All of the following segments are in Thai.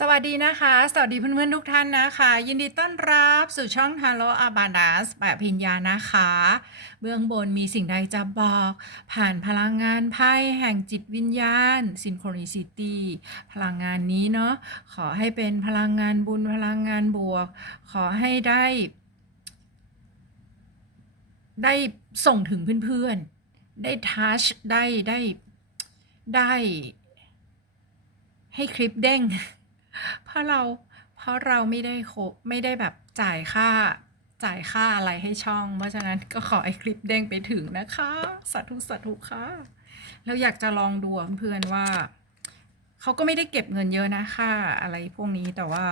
สวัสดีนะคะ สวัสดีเพื่อนๆทุกท่านนะคะ ยินดีต้อนรับสู่ช่อง Hello a b a n d a s แบบพิญญานะคะ เบื้องบนมีสิ่งใดจะบอก ผ่านพลังงานไพ่แห่งจิตวิญญาณ Synchronicity พลังงานนี้เนาะขอให้เป็นพลังงานบุญพลังงานบวก ขอให้ได้ ได้ส่งถึงเพื่อนๆ ได้ทัชได้ได้ได้ ให้คลิปเด้ง เพราะเราเพราะเราไม่ได้โคไม่ได้แบบจ่ายค่าจ่ายค่าอะไรให้ช่อง เพราะฉะนั้นก็ขอให้คลิปเด้งไปถึงนะคะสาธุสาธุค่ะแล้วอยากจะลองดูเพื่อนๆว่า เขาก็ไม่ได้เก็บเงินเยอะนะค่าอะไรพวกนี้แต่ว่า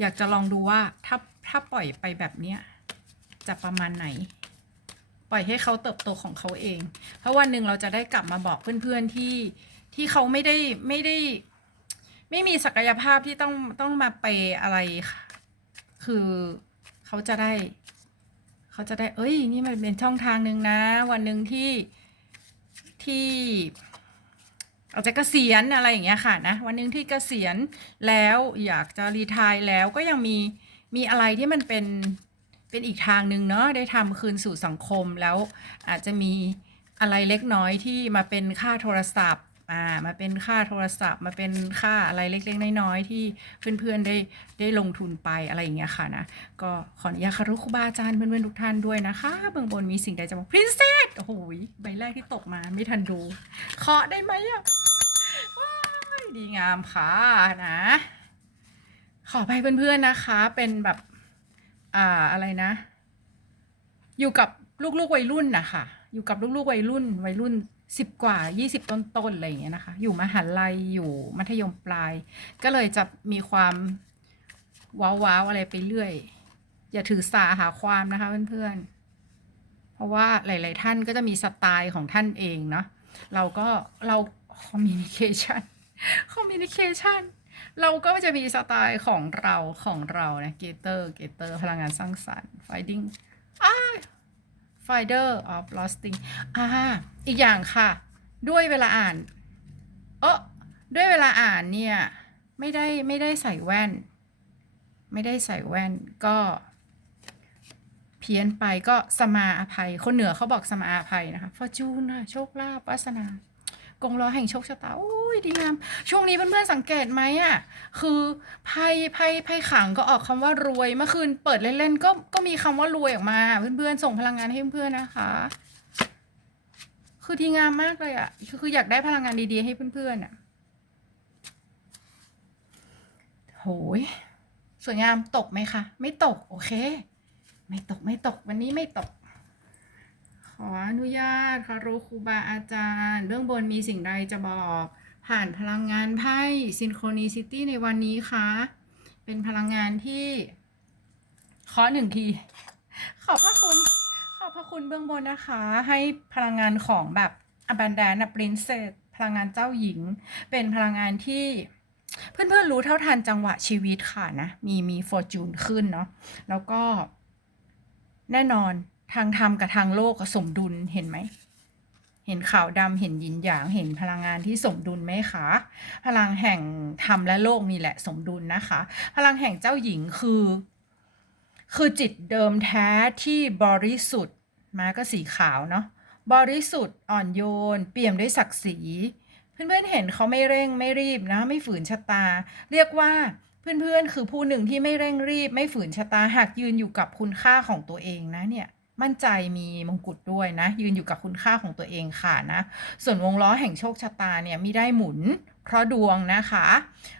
อยากจะลองดูว่าถ้าถ้าปล่อยไปแบบเนี้ยจะประมาณไหน ปล่อยให้เขาเติบโตของเขาเอง เพราะวันหนึ่งเราจะได้กลับมาบอกเพื่อนๆที่ที่เขาไม่ได้ไม่ได้ ไม่มีศักยภาพที่ต้องต้องมาเปอะไรค่ะ คือเขาจะได้ เขาจะได้ เอ้ย นี่มันเป็นช่องทางหนึ่งนะ วันหนึ่งที่ที่อาจจะเกษียณอะไรอย่างเงี้ยค่ะนะ วันหนึ่งที่เกษียณแล้วอยากจะรีทายแล้วก็ยังมีมีอะไรที่มันเป็นเป็นอีกทางหนึ่งเนาะได้ทำคืนสู่สังคมแล้วอาจจะมีอะไรเล็กน้อยที่มาเป็นค่าโทรศัพท์ อ่ามาเป็นค่าโทรศัพท์ มาเป็นค่าอะไรเล็กๆน้อยๆที่เพื่อนๆได้ได้ลงทุนไปอะไรอย่างเงี้ยค่ะนะก็ขออนุญาตคารุครูบาอาจารย์เพื่อนๆทุกท่านด้วยนะคะเบื้องบนมีสิ่งใดจะบอก princess โอ้โหใบแรกที่ตกมาไม่ทันดูเคาะได้ไหมอะดีงามค่ะนะ ขอไปเพื่อนๆนะคะ เป็นแบบอ่าอะไรนะ อยู่กับลูกๆวัยรุ่นนะคะอยู่กับลูกๆวัยรุ่นวัยรุ่น สิบกว่ายี่สิบต้นๆอะไรอย่างเงี้ยนะคะ อยู่มหาลัยอยู่มัธยมปลาย ก็เลยจะมีความว้าวๆอะไรไปเรื่อย อย่าถือสาหาความนะคะเพื่อนๆ เพราะว่าหลาย ๆ ท่านก็จะมีสไตล์ของท่านเองเนาะเราก็เรา communication communication เราก็จะมีสไตล์ของเราของเรานะเกเตอร์เกเตอร์พลังงานสร้างสรรค์ finding อ้า finder of losting อ่า อีกอย่างค่ะ ด้วยเวลาอ่านเออด้วยเวลาอ่านเนี่ย ไม่ได้ไม่ได้ใส่แว่น ไม่ได้ใส่แว่นก็ เพี้ยนไปก็สมาอภัย คนเหนือเขาบอกสมาอภัยนะคะฟอร์จูนโชคลาภวาสนา กงล้อแห่งโชคชะตาโอ้ยดีงามช่วงนี้เพื่อนๆสังเกตไหมอะคือไพ่ไพ่ไพ่ขังก็ออกคำว่ารวยเมื่อคืนเปิดเล่นๆก็ก็มีคำว่ารวยออกมา เพื่อนๆส่งพลังงานให้เพื่อนๆนะคะ คือดีงามมากเลยอะคือคืออยากได้พลังงานดีๆให้เพื่อนๆอะโหยสวยงามตกไหมคะ ไม่ตก โอเค ไม่ตกไม่ตกวันนี้ไม่ตก ออนุญาตคารุครูบาอาจารย์ เบื้องบนมีสิ่งใดจะบอก ผ่านพลังงานไพ่ Synchronicity ในวันนี้คะเป็นพลังงานที่ ขอหนึ่งที ขอบพระคุณ ขอบพระคุณเบื้องบนนะคะ ให้พลังงานของแบบ Abundant Princess พลังงานเจ้าหญิง เป็นพลังงานที่เพื่อนๆรู้เท่าทันจังหวะชีวิตค่ะนะ มีมีฟอร์จูนขึ้นเนาะแล้วก็แน่นอน ทางธรรมกับทางโลกก็สมดุลเห็นไหม เห็นขาวดำเห็นหยินหยางเห็นพลังงานที่สมดุลไหมคะ พลังแห่งธรรมและโลกนี่แหละสมดุลนะคะ พลังแห่งเจ้าหญิงคือ คือจิตเดิมแท้ที่บริสุทธิ์มาก็สีขาวเนาะบริสุทธิ์อ่อนโยน เปี่ยมด้วยศักดิ์ศรีเพื่อนๆเห็นเขาไม่เร่งไม่รีบนะไม่ฝืนชะตา เรียกว่าเพื่อนๆคือผู้หนึ่งที่ไม่เร่งรีบ ไม่ฝืนชะตาหากยืนอยู่กับคุณค่าของตัวเองนะเนี่ย มั่นใจมีมงกุฎด้วยนะ ยืนอยู่กับคุณค่าของตัวเองค่ะนะ ส่วนวงล้อแห่งโชคชะตาเนี่ยไม่ได้หมุน เพราะดวงนะคะ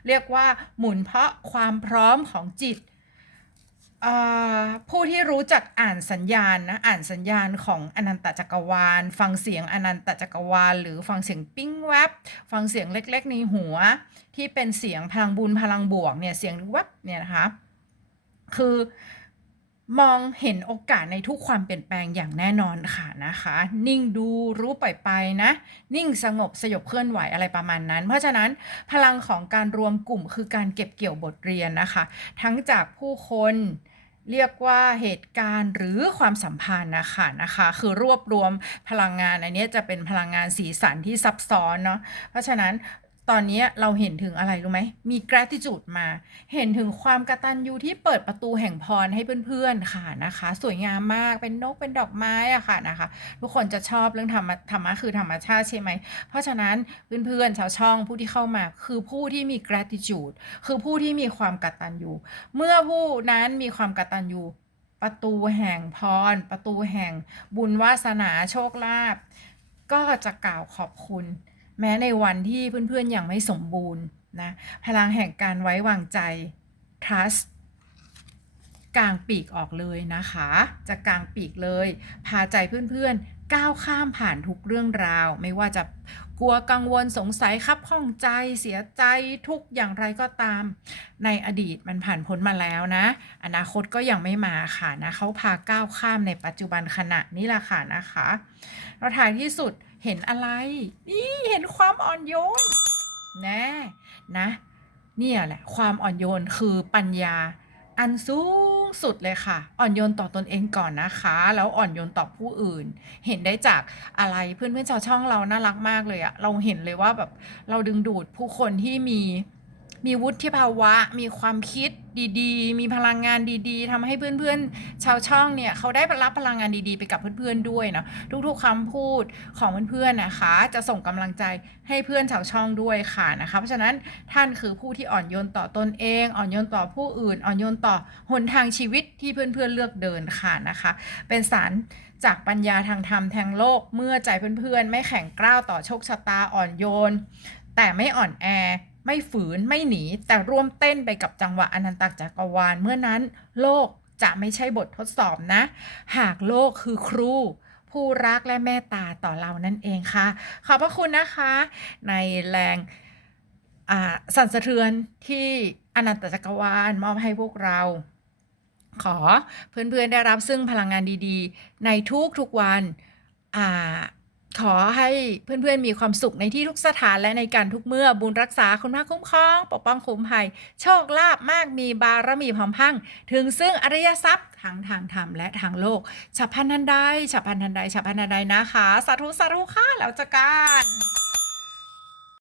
เรียกว่าหมุนเพราะความพร้อมของจิตผู้ที่รู้จักอ่านสัญญาณนะอ่านสัญญาณของอนันตจักรวาล ฟังเสียงอนันตจักรวาล หรือฟังเสียงปิ้งแวบฟังเสียงเล็กๆในหัว ที่เป็นเสียงพลังบุญพลังบวกเนี่ยเสียงแวบเนี่ยนะคะคือ มองเห็นโอกาสในทุกความเปลี่ยนแปลงอย่างแน่นอนค่ะนะคะ นิ่งดูรู้ปล่อยไปนะ นิ่งสงบสยบเคลื่อนไหวอะไรประมาณนั้น เพราะฉะนั้นพลังของการรวมกลุ่มคือการเก็บเกี่ยวบทเรียนนะคะ ทั้งจากผู้คนเรียกว่าเหตุการณ์หรือความสัมพันธ์นะคะนะคะ คือรวบรวมพลังงานอันนี้จะเป็นพลังงานสีสันที่ซับซ้อนเนาะเพราะฉะนั้น ตอนนี้เราเห็นถึงอะไรรู้ไหม มี gratitude มา เห็นถึงความกตัญญูที่เปิดประตูแห่งพรให้เพื่อนๆค่ะนะคะ สวยงามมากเป็นนกเป็นดอกไม้อะค่ะนะคะ ทุกคนจะชอบเรื่องธรรมะธรรมะคือธรรมชาติใช่ไหม เพราะฉะนั้นเพื่อนๆชาวช่องผู้ที่เข้ามาคือผู้ที่มี gratitude คือผู้ที่มีความกตัญญูเมื่อผู้นั้นมีความกตัญญูประตูแห่งพร ประตูแห่งบุญวาสนาโชคลาภก็จะกล่าวขอบคุณ แม้ในวันที่เพื่อนๆยังไม่สมบูรณ์นะพลังแห่งการไว้วางใจ trust กลางปีกออกเลยนะคะ จะกลางปีกเลย พาใจเพื่อนๆ ก้าวข้ามผ่านทุกเรื่องราว ไม่ว่าจะกลัวกังวลสงสัยคับข้องใจเสียใจทุกอย่างไรก็ตาม ในอดีตมันผ่านพ้นมาแล้วนะ อนาคตก็ยังไม่มาค่ะนะเขาพาก้าวข้ามในปัจจุบันขณะนี้ละค่ะนะคะ เราถ่ายที่สุด เห็นอะไร นี่เห็นความอ่อนโยนแน่นะ เนี่ยแหละ ความอ่อนโยนคือปัญญา อันสูงสุดเลยค่ะ อ่อนโยนต่อตนเองก่อนนะคะ แล้วอ่อนโยนต่อผู้อื่น เห็นได้จากอะไรเพื่อนเพื่อนชาวช่องเราน่ารักมากเลยอะเราเห็นเลยว่าแบบเราดึงดูดผู้คนที่มี มีวุฒิภาวะ มีความคิดดีๆ มีพลังงานดีๆทำให้เพื่อนๆ ชาวช่องเนี่ยเขาได้รับพลังงานดีๆ ไปกับเพื่อนๆด้วยเนาะทุกๆคำพูดของเพื่อนๆนะคะ จะส่งกำลังใจให้เพื่อนชาวช่องด้วยค่ะนะคะ เพราะฉะนั้นท่านคือผู้ที่อ่อนโยนต่อตนเอง อ่อนโยนต่อผู้อื่น อ่อนโยนต่อหนทางชีวิตที่เพื่อนๆเลือกเดินค่ะนะคะ เป็นสารจากปัญญาทางธรรมแทงโลกเมื่อใจเพื่อนๆ ไม่แข็งกร้าวต่อโชคชะตาอ่อนโยน แต่ไม่อ่อนแอ ไม่ฝืนไม่หนีแต่ร่วมเต้นไปกับจังหวะอนันตจักรวาลเมื่อนั้นโลกจะไม่ใช่บททดสอบนะ หากโลกคือครู ผู้รักและเมตตาต่อเรานั่นเองค่ะ ขอบพระคุณนะคะ ในแรงสั่นสะเทือนที่อนันตจักรวาลมอบให้พวกเรา ขอเพื่อนๆได้รับซึ่งพลังงานดีๆ ในทุกๆวันอ่า ขอให้เพื่อนๆมีความสุขในที่ทุกสถานและในการทุกเมื่อบุญรักษาคุณพระคุ้มครอง ปกป้องคุ้มภัย โชคลาภมากมีบารมีพร้อมพัง ถึงซึ่งอริยทรัพย์ทั้งทางธรรมและทางโลกฉับพลันทันใดฉับพลันทันใดฉับพลันทันใดนะคะ สาธุสาธุค่ะแล้วจะการ